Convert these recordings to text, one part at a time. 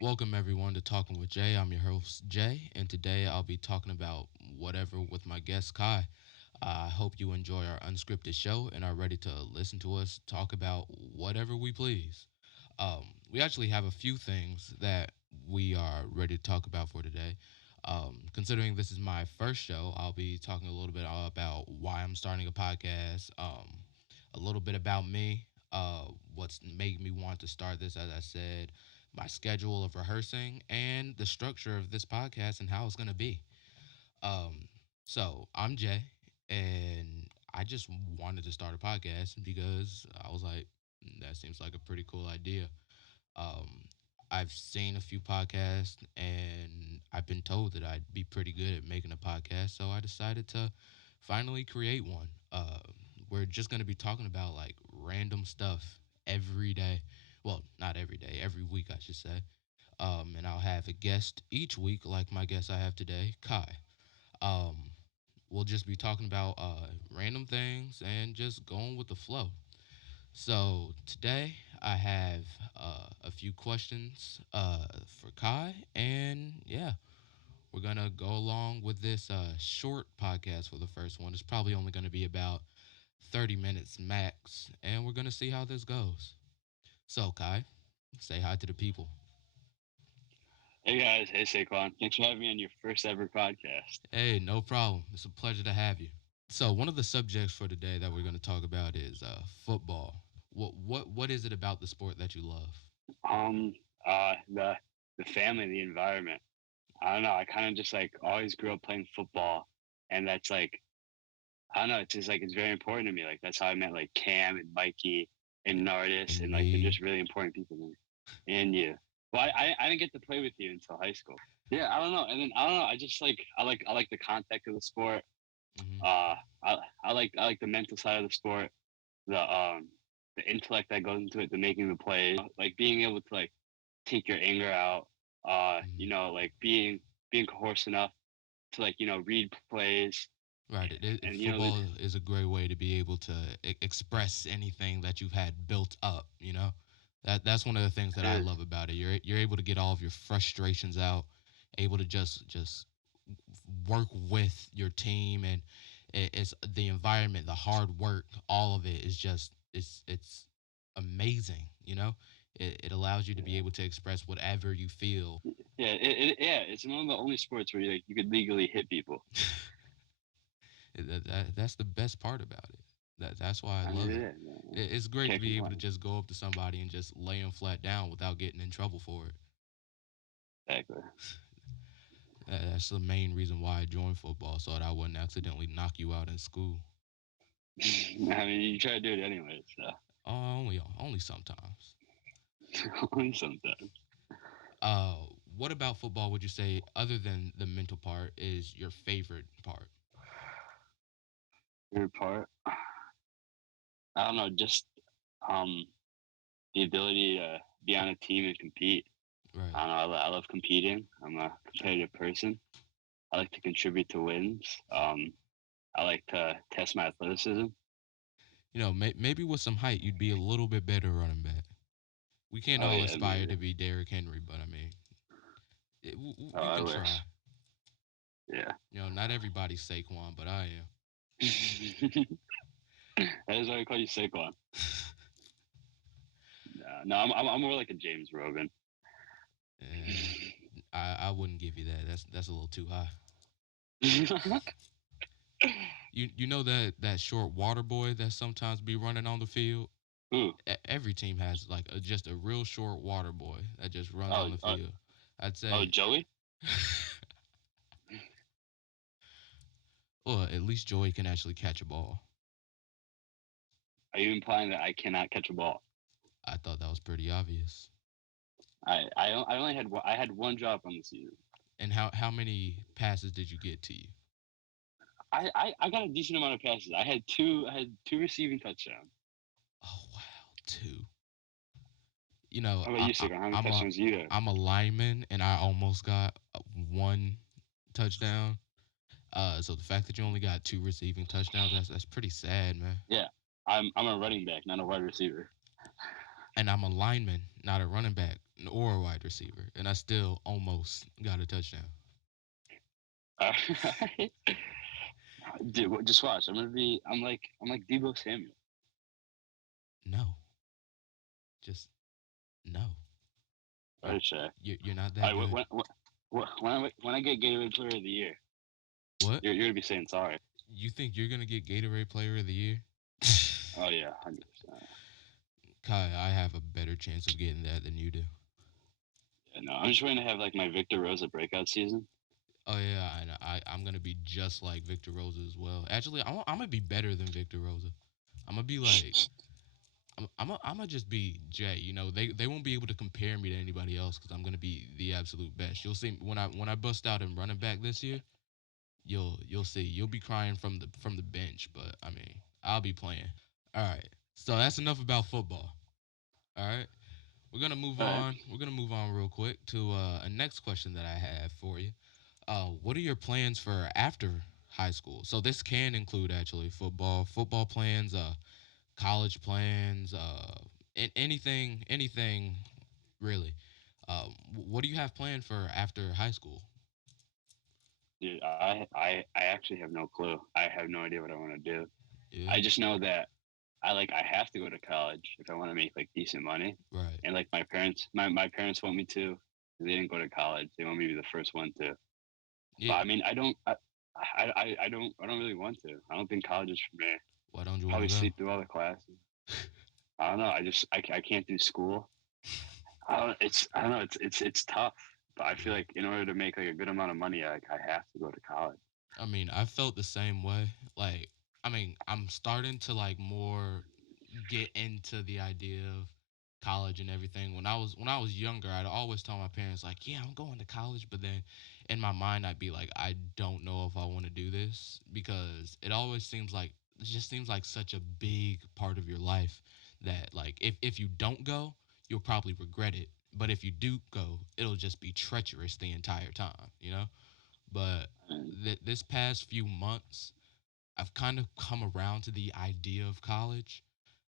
Welcome everyone to Talkin with Jay. I'm your host Jay, and today I'll be talking about whatever with my guest Kai. I hope you enjoy our unscripted show and are ready to listen to us talk about whatever we please. We actually have a few things that we are ready to talk about for today. Considering this is my first show, I'll be talking a little bit about why I'm starting a podcast, a little bit about me, what's made me want to start this, as I said, my schedule of rehearsing, and the structure of this podcast and how it's going to be. Um, so I'm Jay, and I just wanted to start a podcast because I was like, that seems like a pretty cool idea. Um, I've seen a few podcasts, and I've been told that I'd be pretty good at making a podcast, so I decided to finally create one. We're just going to be talking about like random stuff every day. Well, not every day, every week, I should say. And I'll have a guest each week, like my guest I have today, Kai. Um, we'll just be talking about random things and just going with the flow. So today I have a few questions for Kai, and yeah, we're gonna go along with this short podcast for the first one. It's probably only gonna be about 30 minutes max, and we're gonna see how this goes. So Kai, say hi to the people. Hey guys, hey Saquon. Thanks for having me on your first ever podcast. Hey, no problem. It's a pleasure to have you. So one of the subjects for today that we're going to talk about is football. What is it about the sport that you love? Um, the family, the environment. I don't know. I kind of just like always grew up playing football, and that's like I don't know. It's just like it's very important to me. Like that's how I met like Cam and Mikey and Nardis, And and like they're me, just really important people to me. And you. Well, I didn't get to play with you until high school. Yeah, I don't know. And then I don't know. I just like I like the contact of the sport. hmm Uh, I like the mental side of the sport. The intellect that goes into it, the making the plays, like being able to like take your anger out, like being coarse enough to like read plays right. and Football is a great way to be able to express anything that you've had built up. That's one of the things that it I is love about it. You're able to get all of your frustrations out, able to just work with your team, and it's the environment, the hard work, all of it is just it's amazing. It allows you to be able to express whatever you feel. it's one of the only sports where you could legally hit people. That's the best part about it. That's why I I mean, love it it. is. Yeah. It's great to Can't be able to complain. just go up to somebody and just lay them flat down without getting in trouble for it. Exactly. That's the main reason why I joined football, so that I wouldn't accidentally knock you out in school. I mean, you try to do it anyway, so Only sometimes. only sometimes. Uh, what about football would you say, other than the mental part, is your favorite part? Favorite part, I don't know, just um the ability to be on a team and compete. Right. I don't know. I love competing. I'm a competitive person. I like to contribute to wins. I like to test my athleticism. Maybe with some height, you'd be a little bit better running back. We can't Oh all yeah, aspire to maybe. be Derrick Henry, but I mean, Oh, you I can try. wish. Yeah. Not everybody's Saquon, but I am. That is why I call you Saquon. No, I'm more like a James Rogan. I wouldn't give you that. That's a little too high. You know that short water boy that sometimes be running on the field. Ooh. Every team has like just a real short water boy that just runs Oh, on the field. I'd oh, say, Joey. well, at least Joey can actually catch a ball. Are you implying that I cannot catch a ball? I thought that was pretty obvious. I only had I had one drop on the season. And how many passes did you get to you? I got a decent amount of passes. I had two receiving touchdowns. Oh wow, two. You know, How about you, Saquon? How many I'm a touchdowns do you have? I'm a lineman, and I almost got one touchdown. So the fact that you only got two receiving touchdowns, that's pretty sad, man. Yeah, I'm a running back, not a wide receiver. And I'm a lineman, not a running back. or a wide receiver, and I still almost got a touchdown. Alright. Dude, just watch. I'm like Debo Samuel. No, just no. You're Right, Shay. you're not All that right, good. when I get Gatorade Player of the Year, What? you're gonna be saying sorry. You think you're gonna get Gatorade Player of the Year? Oh yeah, 100%. Kai, I have a better chance of getting that than you do. Yeah, no, I'm just waiting to have like my Victor Rosa breakout season. Oh yeah, I know. I'm gonna be just like Victor Rosa as well. Actually, I'm gonna be better than Victor Rosa. I'm gonna be like I'm gonna just be Jay. You know, they won't be able to compare me to anybody else because I'm gonna be the absolute best. You'll see when I bust out in running back this year. You'll see. You'll be crying from the bench, but I mean, I'll be playing. All right. So that's enough about football. All right. We're gonna move All right. on. We're gonna move on real quick to a next question that I have for you. What are your plans for after high school? So this can include actually football plans, college plans, anything really. What do you have planned for after high school? Dude, I actually have no clue. I have no idea what I want to do. Yeah, I just know that I have to go to college if I want to make like decent money, right. and like my parents want me to. They didn't go to college. They want me to be the first one to. But Yeah. I mean, I don't really want to. I don't think college is for me. Why don't you want to Probably go? sleep through all the classes. I don't know. I can't do school. I don't know. It's tough. But I feel Yeah. like in order to make like a good amount of money, I have to go to college. I mean, I felt the same way. Like, I mean, I'm starting to like more get into the idea of college and everything. When I was younger, I'd always tell my parents like, "Yeah, I'm going to college," but then in my mind, I'd be like, "I don't know if I want to do this because it just seems like such a big part of your life that like if you don't go, you'll probably regret it. But if you do go, it'll just be treacherous the entire time, you know?" But And, this past few months, I've kind of come around to the idea of college.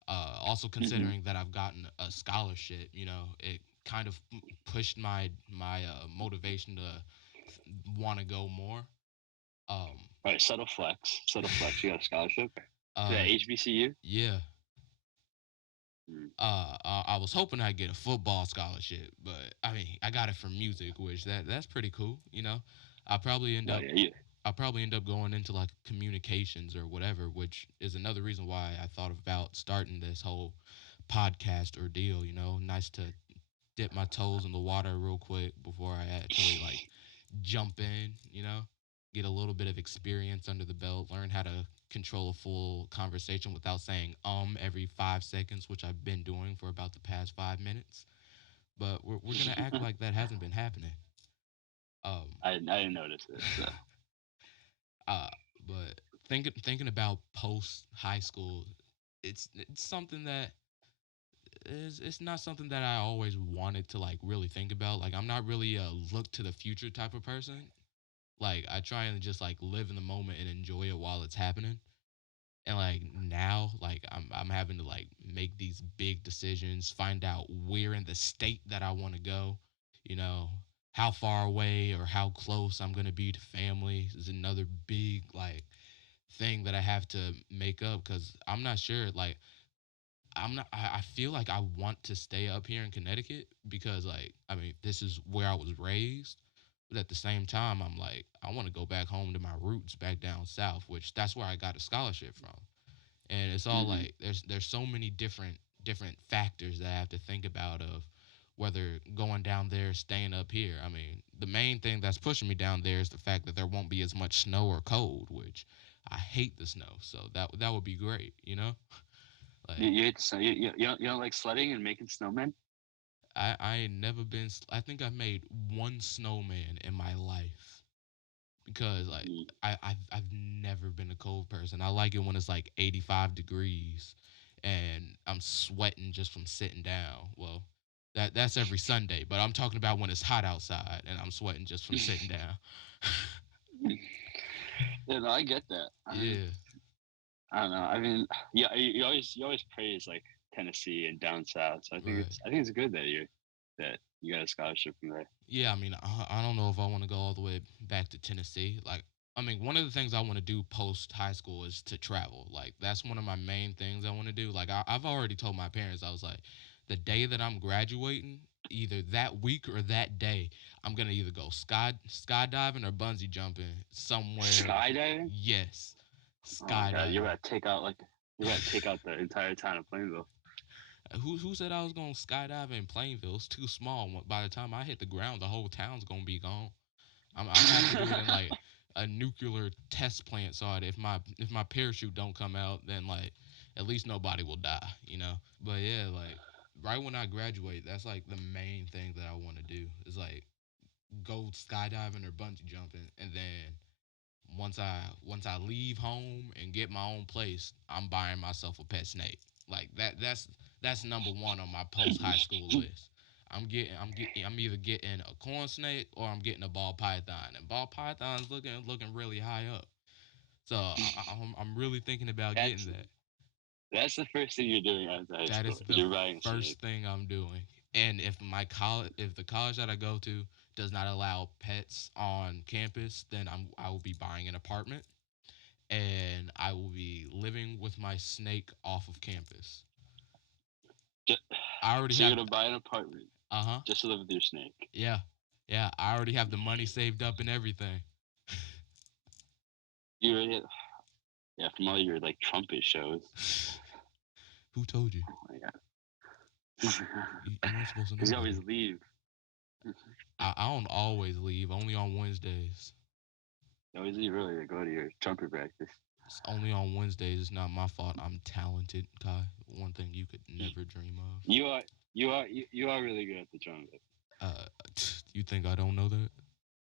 Also hmm considering that I've gotten a scholarship, you know, it kind of pushed my motivation to want to go more. Um, All right, subtle flex, subtle flex. You got a scholarship to uh, that HBCU. yeah. Mm. I was hoping I'd get a football scholarship, but I mean, I got it for music, which that's pretty cool. You know, I probably end Oh up yeah, you, I'll probably end up going into like communications or whatever, which is another reason why I thought about starting this whole podcast ordeal. You know, nice to dip my toes in the water real quick before I actually like jump in. You know, get a little bit of experience under the belt, learn how to control a full conversation without saying every 5 seconds, which I've been doing for about the past 5 minutes. But we're gonna act like that hasn't been happening. Um, I didn't notice it. So Uh, but thinking about post high school, it's something that is it's not something that I always wanted to like really think about. Like I'm not really a look to the future type of person. Like I try and just like live in the moment and enjoy it while it's happening. And like now, like I'm having to like make these big decisions, find out where in the state that I want to go. You know, how far away or how close I'm gonna be to family is another big like thing that I have to make up because I'm not sure. Like, I'm not. I feel like I want to stay up here in Connecticut because, like, I mean, this is where I was raised. But at the same time, I'm like, I want to go back home to my roots, back down south, which that's where I got a scholarship from. And it's all hmm like there's so many different factors that I have to think about of whether going down there, staying up here. I mean, the main thing that's pushing me down there is the fact that there won't be as much snow or cold, which I hate the snow. So that would be great, you know? Like you hate the snow. You don't like sledding and making snowmen. I ain't never been I think I've made one snowman in my life because like Mm. I've never been a cold person. I like it when it's like 85 degrees and I'm sweating just from sitting down. Well, that's every Sunday, but I'm talking about when it's hot outside and I'm sweating just from sitting down. Yeah, no, I get that. Yeah, I don't know. Yeah, you always praise like Tennessee and down south. So right. I think it's good that You got a scholarship from there. Yeah, I mean, I don't know if I want to go all the way back to Tennessee. Like, I mean, one of the things I want to do post high school is to travel. Like, that's one of my main things I want to do. Like, I've already told my parents, I was like, the day that I'm graduating, either that week or that day, I'm gonna either go skydiving or bungee jumping somewhere. Skydiving? Yes, Oh my god, you're skydiving. about to take out like you're about to take out the entire town of Plainville. Who said I was gonna skydive in Plainville? It's too small. By the time I hit the ground, the whole town's gonna be gone. I'm gonna have to do it in like a nuclear test plant, so if my parachute don't come out, then like at least nobody will die. But yeah, like right when I graduate, that's like the main thing that I want to do is like go skydiving or bungee jumping, and then once I leave home and get my own place, I'm buying myself a pet snake. Like that's number one on my post high school list. I'm either getting a corn snake or I'm getting a ball python, and ball python's looking really high up. So I'm really thinking about getting that's that. that's the first thing you're doing after high That school. is the You're buying a snake. first thing I'm doing. And if the college that I go to does not allow pets on campus, then I will be buying an apartment and I will be living with my snake off of campus. I already So you're have gonna buy an apartment uh-huh. just to live with your snake. Yeah. Yeah, I already have the money saved up and everything. You already, yeah, from all your like trumpet shows. Who told you? Oh my god. You weren't supposed to know Because you about always that. leave. I don't always leave, only on Wednesdays. You always leave early to go to your trumpet practice. It's only on Wednesdays. It's not my fault. I'm talented, Kai. One thing you could never dream of. You are you are really good at the trumpet. Uh, you think I don't know that?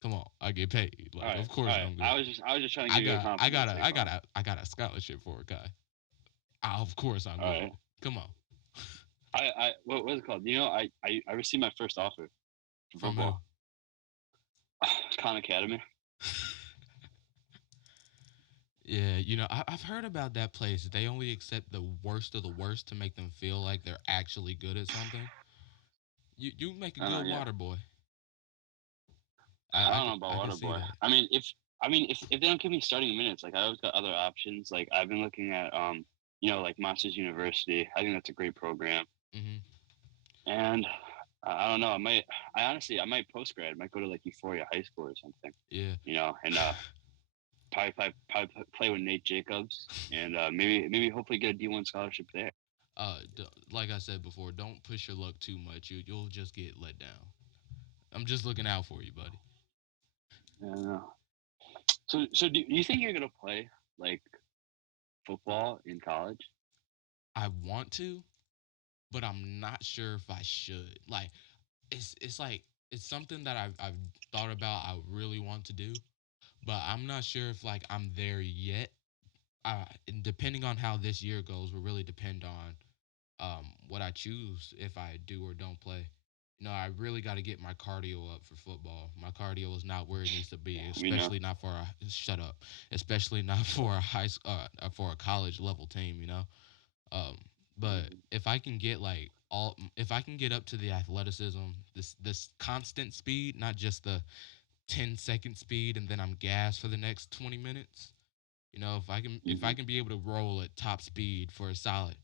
Come on, I get paid. All Like, right, of all course right. I'm good. I was just trying to I give you a got, I got compliment. a, Say, I come got on. a, I got a scholarship for it, Kai. Of course I'm All good. right. Come on. What is it called? You know, I received my first offer for From who? football. Khan Academy. Yeah, I've heard about that place. They only accept the worst of the worst to make them feel like they're actually good at something. You make a good Yeah. water boy. I I don't know can about I can see Waterboy. that. I mean, if they don't give me starting minutes, like I always got other options. Like I've been looking at like Masters University. I think that's a great program. Hmm. And I don't know. I might post grad. I might go to like Euphoria High School or something. Yeah. And probably play with Nate Jacobs, and maybe hopefully get a D1 scholarship there. Like I said before, don't push your luck too much. You'll just get let down. I'm just looking out for you, buddy. I don't know. So do you think you're gonna play like football in college? I want to, but I'm not sure if I should. Like, it's like it's something that I've thought about. I really want to do, but I'm not sure if like I'm there yet. And depending on how this year goes, will really depend on what I choose if I do or don't play. I really got to get my cardio up for football. My cardio is not where it needs to be, We know. especially not for a shut up, especially not for a for a college level team. Um, but if I can get up to the athleticism, this constant speed, not just the 10-second speed, and then I'm gassed for the next 20 minutes. If I Mm-hmm. can be able to roll at top speed for a solid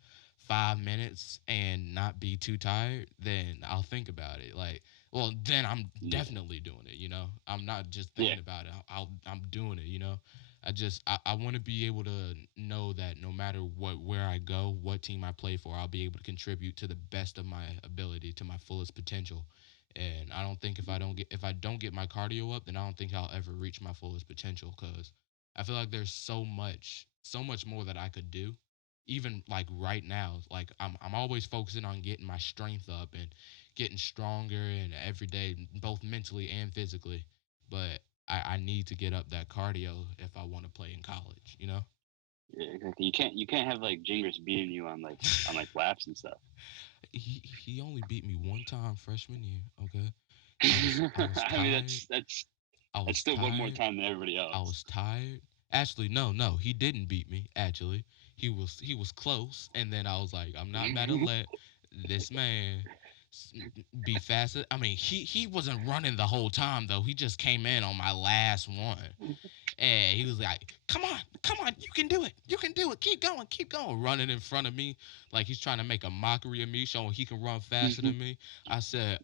5 minutes and not be too tired, then I'll think about it. Like, well, then I'm Yeah. definitely doing it. I'm not just Yeah. thinking about it. I'm doing it. I want to be able to know that no matter where I go, what team I play for, I'll be able to contribute to the best of my ability, to my fullest potential. And I don't think if I don't get my cardio up, then I don't think I'll ever reach my fullest potential because I feel like there's so much more that I could do. Even like right now, like I'm always focusing on getting my strength up and getting stronger and every day, both mentally and physically. But I need to get up that cardio if I want to play in college. Yeah, exactly. You can't have like Jingers beating you on like laps and stuff. He only beat me one time freshman year. Okay, I was I mean, tired. I that's was still one more tired. time than everybody I else. was tired. Actually, no, he didn't beat me. Actually, he was close, and then I was like, I'm not about to let this man. be faster. I mean, he wasn't running the whole time though. He just came in on my last one, and he was like, come on, you can do it, you can do it, keep going," running in front of me like he's trying to make a mockery of me, showing he can run faster than me. I said,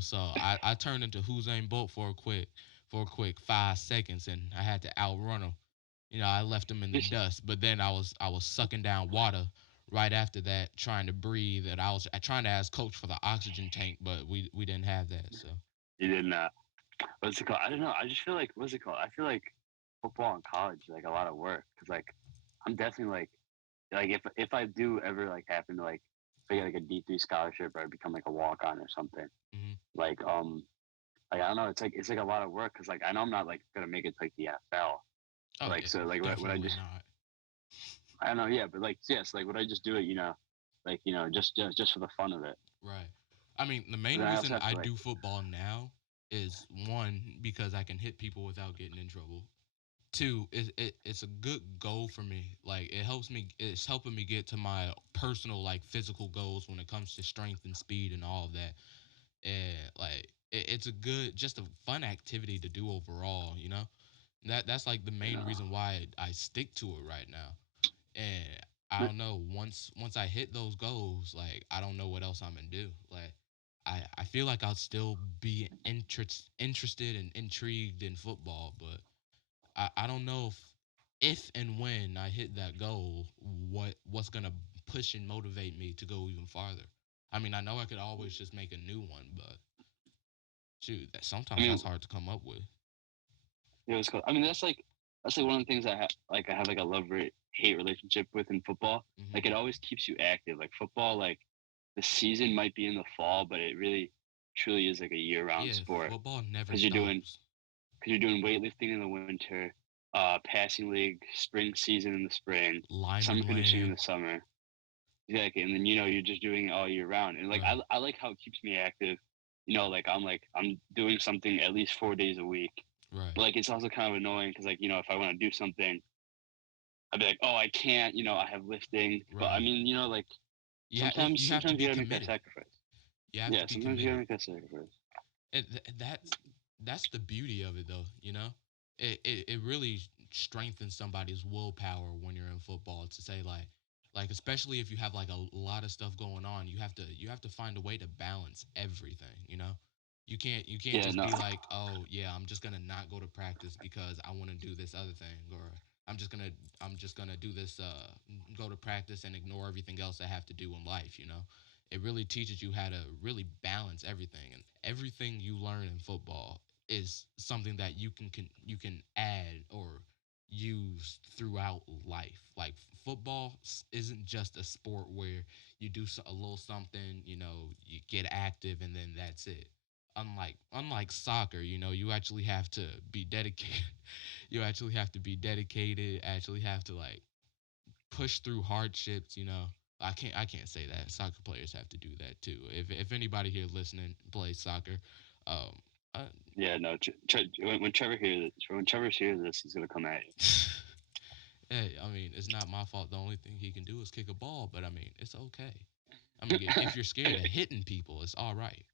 So I turned into Usain Bolt for a quick 5 seconds, and I had to outrun him. I left him in the dust, but then I was sucking down water right after that, trying to breathe. And I was trying to ask coach for the oxygen tank, but we didn't have that. So You didn't. What's it called? I don't know. I just feel like what's it called? I feel like football in college is like a lot of work because I'm definitely like if I do ever like happen to get like a D3 scholarship or I become like a walk on or something hmm like I don't know. It's like a lot of work because I know I'm not like gonna make it to like the NFL. oh Like yeah, so like would I definitely just not. I don't know, yeah, but like yes, like would I just do it, just for the fun of it. Right. I mean, the But main then I also reason have I to like do football now is one, because I can hit people without getting in trouble. Two, it's a good goal for me. Like it's helping me get to my personal like physical goals when it comes to strength and speed and all of that. And like it's a good, just a fun activity to do overall. That's like the you main know reason why I stick to it right now. And I don't know, once I hit those goals, like I don't know what else I'm gonna do. Like I feel like I'll still be interested and intrigued in football, but I don't know if and when I hit that goal, what's gonna push and motivate me to go even farther. I mean, I know I could always just make a new one, but shoot, I sometimes mean that's hard to come up with. it's cool. I mean that's like one of the things I have like a love hate relationship with in football. hmm Like it always keeps you active. Like football, like the season might be in the fall, but it really truly is like a year round Yeah, sport football never because you're doing stops. because you're doing weightlifting in the winter, passing league, spring season in the spring, summer Lineman conditioning in lane, the summer. Exactly, and then you're just doing it all year round, and like right, I like how it keeps me active. I'm doing something at least 4 days a week. right, But like it's also kind of annoying because if I want to do something, I'd be like, oh, I can't. I have lifting. But I right. mean, like sometimes You have to sometimes be you gotta make that committed. sacrifice. You have to Yeah, be sometimes you gotta committed. make that sacrifice. That's the beauty of it, though. It really strengthens somebody's willpower when you're in football, to say like especially if you have like a lot of stuff going on, you have to find a way to balance everything. You can't Yeah, just no, be like, oh yeah, I'm just gonna not go to practice because I want to do this other thing, or i'm just gonna I'm just gonna do this, go to practice and ignore everything else I have to do in life. It really teaches you how to really balance everything, and everything you learn in football is something that you can add or use throughout life. Like football isn't just a sport where you do a little something, you get active and then that's it. Unlike soccer, you actually have to be dedicated. You actually have to be dedicated, actually have to like push through hardships. I can't say that. Soccer players have to do that too. If anybody here listening plays soccer, um, uh, yeah, no. When Trevor hears this, he's gonna come at you. hey, I mean, it's not my fault. The only thing he can do is kick a ball, but I mean, it's okay. I mean, if you're scared of hitting people, it's all right.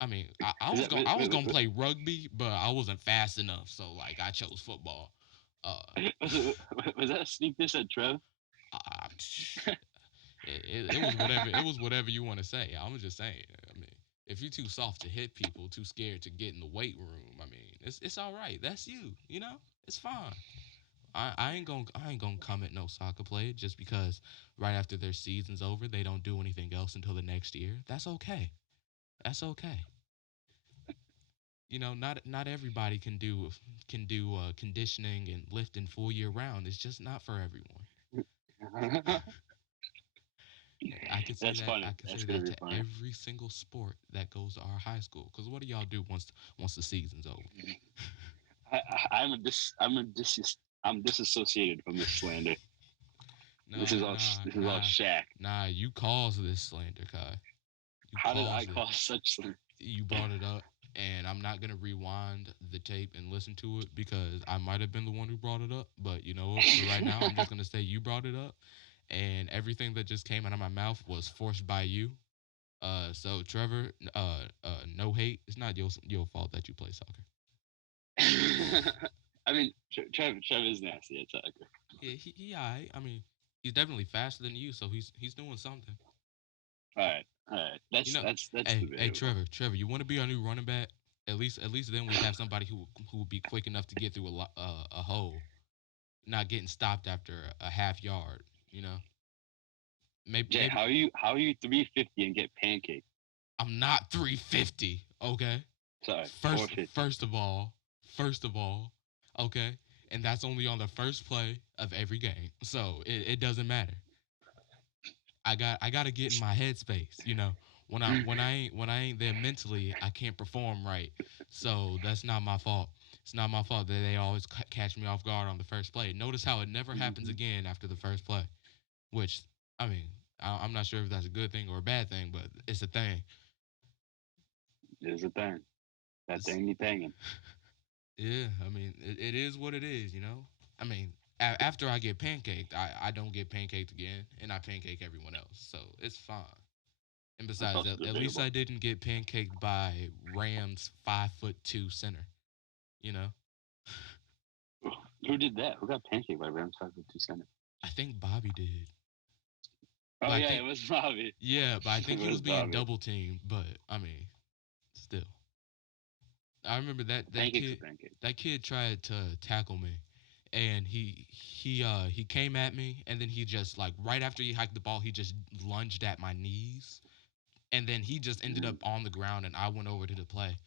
I mean, I Is was that going I was gonna play rugby, but I wasn't fast enough, so like I chose football. Uh, was that a sneak diss at Trev? I, it was whatever. It was whatever you want to say. I'm just saying. I mean, if you're too soft to hit people, too scared to get in the weight room, I mean, it's all right. That's you. It's fine. I ain't gonna come at no soccer player just because right after their season's over they don't do anything else until the next year. That's okay. That's okay. Not everybody can do conditioning and lifting full year round. It's just not for everyone. I could say That's that. I funny. could say That's gonna that be to funny. every single sport that goes to our high school. Because what do y'all do once the season's over? I'm disassociated from this slander. This Nah, is all nah, this is all nah, Shaq. nah. You caused this slander, Kai. You How did I caused it. cause such slander? You brought it up, and I'm not gonna rewind the tape and listen to it because I might have been the one who brought it up. But you know what? For right now, I'm just gonna say you brought it up, and everything that just came out of my mouth was forced by you. So Trevor, no hate. It's not your fault that you play soccer. I mean, Trev is nasty at soccer. Yeah, he alright. I mean, he's definitely faster than you, so he's doing something. All right. You That's know, that's hey, debatable. Trevor, you want to be our new running back? At least then we'd have somebody who would be quick enough to get through a hole, not getting stopped after a half yard. You know, Jay, maybe how are you 350 and get pancaked? I'm not 350. Okay, Sorry, first 450. first of all, first of all, okay, and that's only on the first play of every game, so it doesn't matter. I gotta get in my headspace. You know, when I ain't there mentally, I can't perform right. So that's not my fault. It's not my fault that they always catch me off guard on the first play. Notice how it never happens Mhm. again after the first play. Which I mean, I'm not sure if that's a good thing or a bad thing, but it's a thing. Is a thing. That It's, thing you thangin'. yeah, I mean, it is what it is. You know. I mean, after I get pancaked, I don't get pancaked again, and I pancake everyone else, so it's fine. And That's besides, also at least debatable. I didn't get pancaked by Rams 5'2" center. You know, Who did that? Who got pancaked by Rams 5 center? I think Bobby did, Oh but I yeah, it think was Bobby. yeah, but I It think he was was being Bobby. double teamed. But I mean, still, I remember that that Pancakes are kid pancakes. that kid tried to tackle me, and he came at me, and then he just like right after he hiked the ball, he just lunged at my knees, and then he just ended Mm-hmm. up on the ground, and I went over to the play.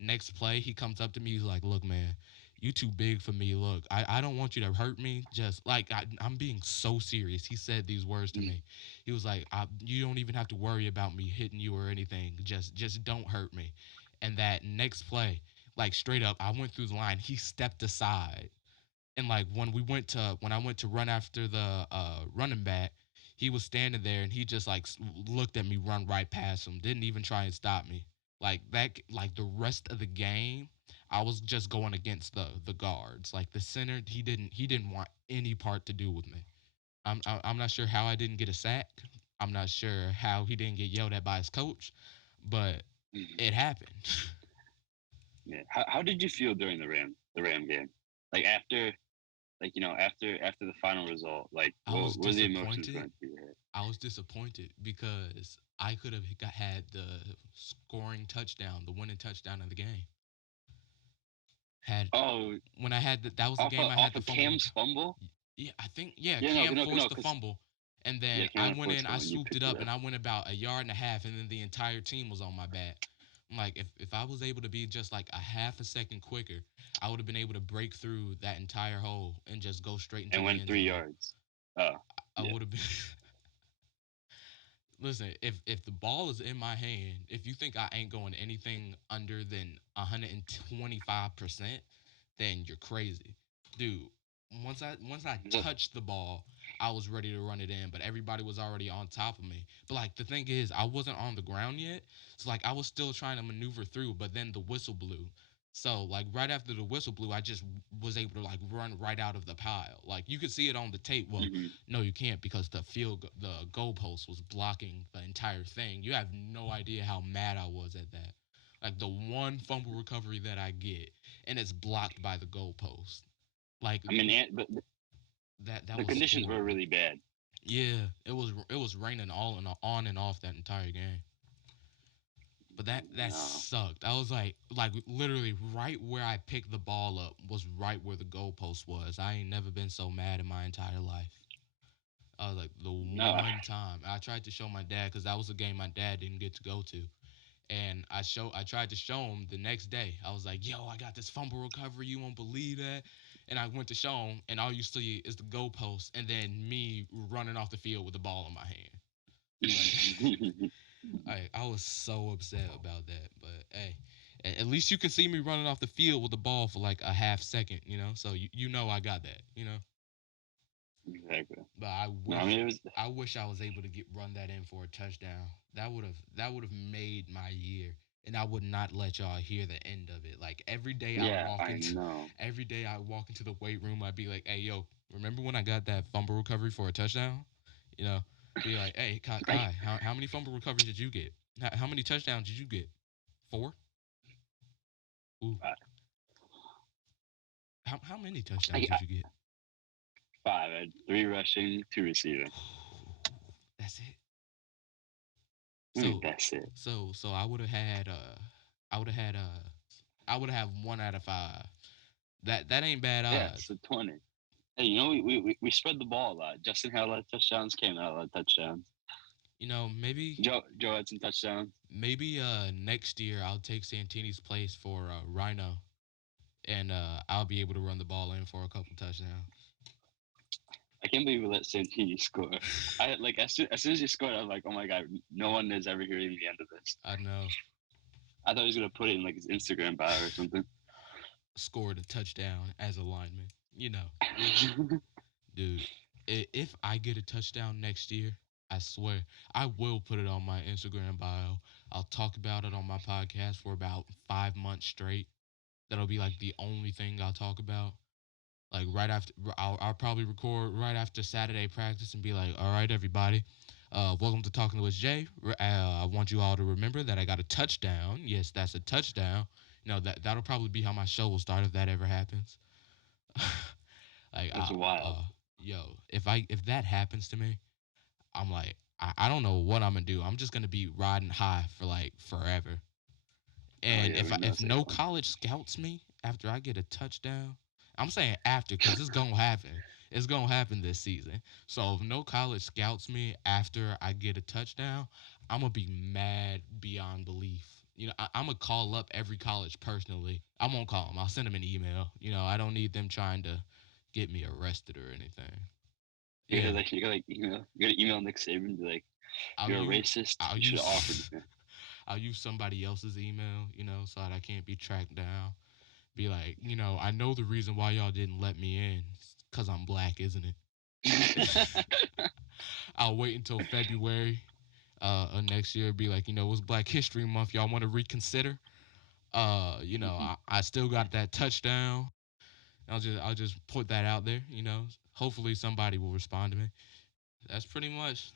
Next play, he comes up to me. He's like, "Look, man, you too big for me. Look, I don't want you to hurt me. Just like I'm being so serious." He said these words to me. He was like, "You don't even have to worry about me hitting you or anything. Just don't hurt me." And that next play, like straight up, I went through the line. He stepped aside, and like when I went to run after the running back, he was standing there and he just like looked at me run right past him, didn't even try and stop me. Like that, like the rest of the game, I was just going against the guards. Like the center, he didn't want any part to do with me. I'm not sure how I didn't get a sack. I'm not sure how he didn't get yelled at by his coach, but Mm-hmm. it happened. Yeah. How did you feel during the Ram game? Like after after the final result, like I was what were the emotions disappointed. going through your head? I was disappointed because I could have had the scoring touchdown, the winning touchdown of the game. Had Oh, when I had that was the game I had off the of fumble. Cam's fumble? Yeah, I think yeah, Yeah, no, Cam no, no, forced the because fumble, and yeah, then I Cam had a went forced in, I fumble and you swooped it picked it up, and up. I went about a yard and a half, and then the entire team was on my back. I'm like, if I was able to be just like a half a second quicker, I would have been able to break through that entire hole and just go straight into And the went end three zone. yards. Oh, I yeah. would have been. Listen, if the ball is in my hand, if you think I ain't going anything under than 125%, then you're crazy, dude. Once I So, touched the ball, I was ready to run it in, but everybody was already on top of me. But like the thing is, I wasn't on the ground yet, so like I was still trying to maneuver through. But then the whistle blew, so like right after the whistle blew, I just was able to like run right out of the pile. Like you could see it on the tape. Well, mhm. no, you can't because the goalpost was blocking the entire thing. You have no idea how mad I was at that. Like the one fumble recovery that I get, and it's blocked by the goalpost. Like I mean, but that the was conditions were horrible. really bad. Yeah, it was raining all and on and off that entire game. But that No, sucked. I was like literally right where I picked the ball up was right where the goalpost was. I ain't never been so mad in my entire life. I was like the no. one time I tried to show my dad because that was a game my dad didn't get to go to, and I tried to show him the next day. I was like, "Yo, I got this fumble recovery. You won't believe that." And I went to show him, and all you see is the goalpost, and then me running off the field with the ball in my hand. Like, I was so upset about that. But hey, at least you can see me running off the field with the ball for like a half second, so you know I got that, Exactly. But I No, I wish mean it was. I wish I was able to get run that in for a touchdown. That would have made my year. And I would not let y'all hear the end of it. Like Yeah, I know. every day I walk into the weight room, I'd be like, "Hey, yo, remember when I got that fumble recovery for a touchdown?" You know, be like, "Hey, Kai, Like how many fumble recoveries did you get?" How many touchdowns did you get? Four. Ooh. Five. How many touchdowns I did you get? five. I had three rushing, two receiving. That's it. Mm, So, that's it. so I would have had I would have had I would have 1 out of 5. That ain't bad Yeah, odds. so 20. Hey, you know, we spread the ball a lot. Justin had a lot of touchdowns, Cam had a lot of touchdowns. Maybe Joe had some touchdowns. next year I'll take Santini's place for Rhino, and I'll be able to run the ball in for a couple touchdowns. I can't believe we let Santini score. I like as soon as he scored, I was like, oh my god, no one is ever hearing the end of this. I know. I thought he was gonna put it in like his Instagram bio or something. Scored a touchdown as a lineman. Dude, if I get a touchdown next year, I swear I will put it on my Instagram bio. I'll talk about it on my podcast for about 5 months straight. That'll be like the only thing I'll talk about. Like right after, I'll probably record right after Saturday practice and be like, "All right, everybody, welcome to Talking with Jay. I want you all to remember that I got a touchdown. Yes, that's a touchdown. That'll probably be how my show will start if that ever happens. like, That's wild. yo, if that happens to me, I'm like, I don't know what I'm gonna do. I'm just gonna be riding high for like forever. Oh And yeah, we know if it's like no college scouts me after I get a touchdown, I'm saying after because it's gonna happen. It's gonna happen this season. So if no college scouts me after I get a touchdown, I'm gonna be mad beyond belief. I'm gonna call up every college personally. I won't call them. I'll send them an email. I don't need them trying to get me arrested or anything. Yeah, you gotta email Nick Saban and be like, I'll you're a use racist. I'll You should have offered use me. I'll use somebody else's email, so that I can't be tracked down. Be like, I know the reason why y'all didn't let me in, cause I'm black, isn't it? I'll wait until February of next year. Be like, it's Black History Month. Y'all want to reconsider? I still got that touchdown. I'll just put that out there. Hopefully somebody will respond to me. That's pretty much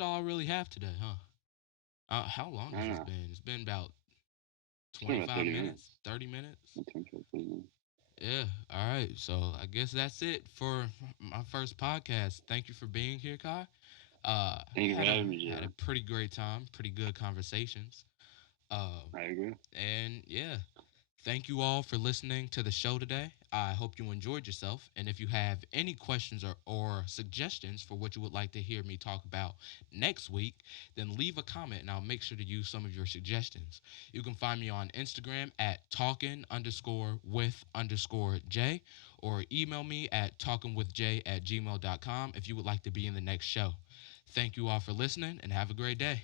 all I really have today, huh? How long I has don't this know. been? It's been about It's been about 25 30 minutes, minutes. 30 minutes. 30 minutes. Yeah. All right. So I guess that's it for my first podcast. Thank you for being here, Kai. Thank you for Had a having me, had a Joe. pretty great time, pretty good conversations. Uh, I agree. and yeah, thank you all for listening to the show today. I hope you enjoyed yourself. And if you have any questions or suggestions for what you would like to hear me talk about next week, then leave a comment and I'll make sure to use some of your suggestions. You can find me on Instagram at talkin_with_J or email me at talkinwithj@gmail.com if you would like to be in the next show. Thank you all for listening and have a great day.